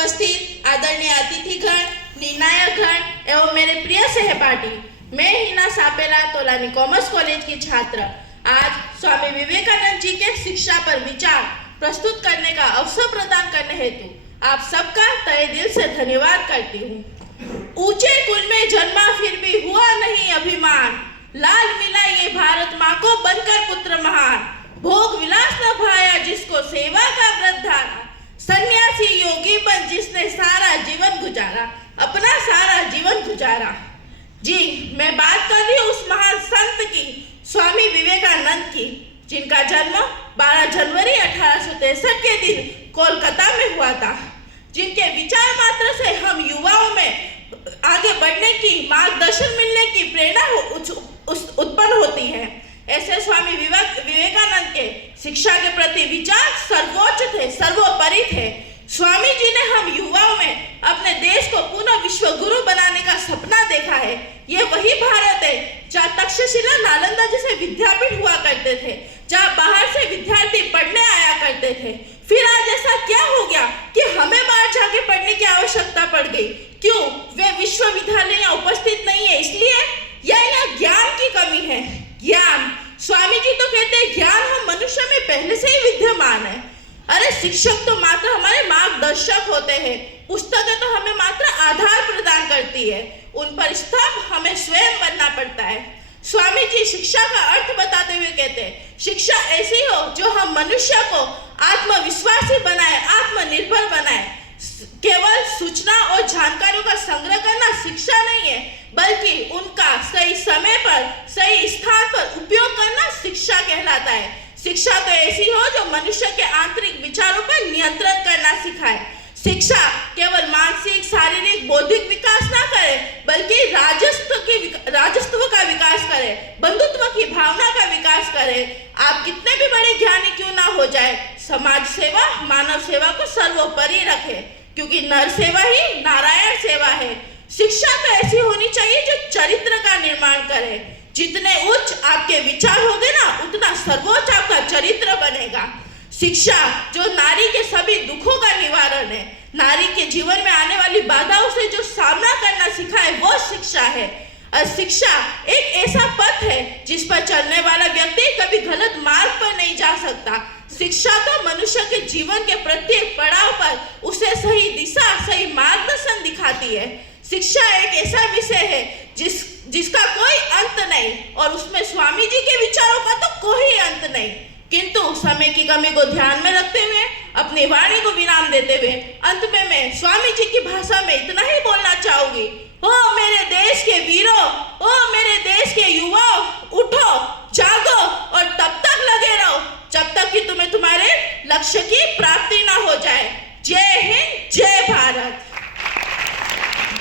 उपस्थित आदरणीय अतिथिगण, निर्णायकगण एवं मेरे प्रिय सहपाठी, मैं हिना सापेला तोलानी कॉमर्स कॉलेज की छात्र आज स्वामी विवेकानंद जी के शिक्षा पर विचार प्रस्तुत करने का अवसर प्रदान करने हेतु आप सबका तहे दिल से धन्यवाद करती हूँ। ऊंचे कुल में जन्मा फिर भी हुआ नहीं अभिमान, लाल मिला ये भारत माँ को बनकर पुत्र महान, भोग विलास न भाया जिसको सेवा का व्रत धारा, सन्यासी योगी बन जिसने सारा जीवन गुजारा, अपना सारा जीवन गुजारा। जी, मैं बात कर रही हूँ उस महान संत की, स्वामी विवेकानंद की, जिनका जन्म 12 जनवरी 1863 के दिन कोलकाता में हुआ था, जिनके विचार मात्र से हम युवाओं में आगे बढ़ने की, मार्गदर्शन मिलने की प्रेरणा उत्पन्न होती है। ऐसे स्वामी विवेकानंद के शिक्षा के प्रति विचार सर्वोच्च थे, सर्वोपरि थे। स्वामी जी ने हम युवाओं में अपने देश को पुनः विश्व गुरु बनाने का सपना देखा है। ये वही भारत है जहाँ तक्षशिला, नालंदा जैसे विद्यापीठ हुआ करते थे, जहाँ बाहर से विद्यार्थी पढ़ने आया करते थे। फिर आज ऐसा क्या हो गया कि हमें बाहर जाके पढ़ने की आवश्यकता पड़ गई? क्यों? वे विश्वविद्यालय यहाँ उपस्थित नहीं है इसलिए, या यहाँ ज्ञान की कमी है? ज्ञान, स्वामी जी तो कहते हैं ज्ञान हम मनुष्य में पहले से ही विद्यमान है। अरे शिक्षक तो मात्र हमारे मार्गदर्शक होते हैं, पुस्तकें तो हमें मात्र आधार प्रदान करती है, उन पर स्तंभ हमें स्वयं बनना पड़ता है। स्वामी जी शिक्षा का अर्थ बताते हुए कहते हैं, शिक्षा ऐसी हो जो हम मनुष्य को आत्मविश्वासी बनाए, आत्मनिर्भर बनाए। केवल सूचना और जानकारियों का संग्रह करना शिक्षा नहीं है, बल्कि उनका सही समय पर, सही स्थान पर उपयोग करना शिक्षा कहलाता है। शिक्षा तो ऐसी हो जो मनुष्य के आंतरिक विचारों पर नियंत्रण करना सिखाए। शिक्षा केवल मानसिक, शारीरिक, बौद्धिक विकास ना करे, बल्कि राजस्व का विकास करे, बंधुत्व की भावना का विकास करे। आप कितने भी बड़े ज्ञानी क्यों ना हो जाए, समाज सेवा, मानव सेवा को सर्वोपरि रखे, क्योंकि नर सेवा ही नारायण सेवा है। शिक्षा तो ऐसी होनी चाहिए जो चरित्र का निर्माण करे। जितने उच्च आपके विचार होंगे ना, उतना सर्वोच्च आपका चरित्र बनेगा। शिक्षा जो नारी के सभी दुखों का निवारण है, नारी के जीवन में आने वाली बाधाओं से जो सामना करना सिखाए, वो शिक्षा है। और शिक्षा एक ऐसा पथ है जिस पर चलने वाला व्यक्ति कभी गलत मार्ग पर नहीं जा सकता। शिक्षा तो मनुष्य के जीवन के प्रत्येक पड़ाव पर उसे सही दिशा, सही मार्गदर्शन दिखाती है। शिक्षा एक ऐसा विषय है जिसका कोई अंत नहीं, और उसमें स्वामी जी के विचारों का तो कोई अंत नहीं। किंतु समय की कमी को ध्यान में रखते हुए, अपनी वाणी को विराम देते हुए, अंत में मैं स्वामी जी की भाषा में इतना ही बोलना चाहूंगी। ओ मेरे देश के वीरों, ओ मेरे देश के युवाओं, उठो, जागो और तब तक लगे रहो जब तक कि तुम्हें तुम्हारे लक्ष्य की प्राप्ति ना हो जाए। जय हिंद, जय भारत।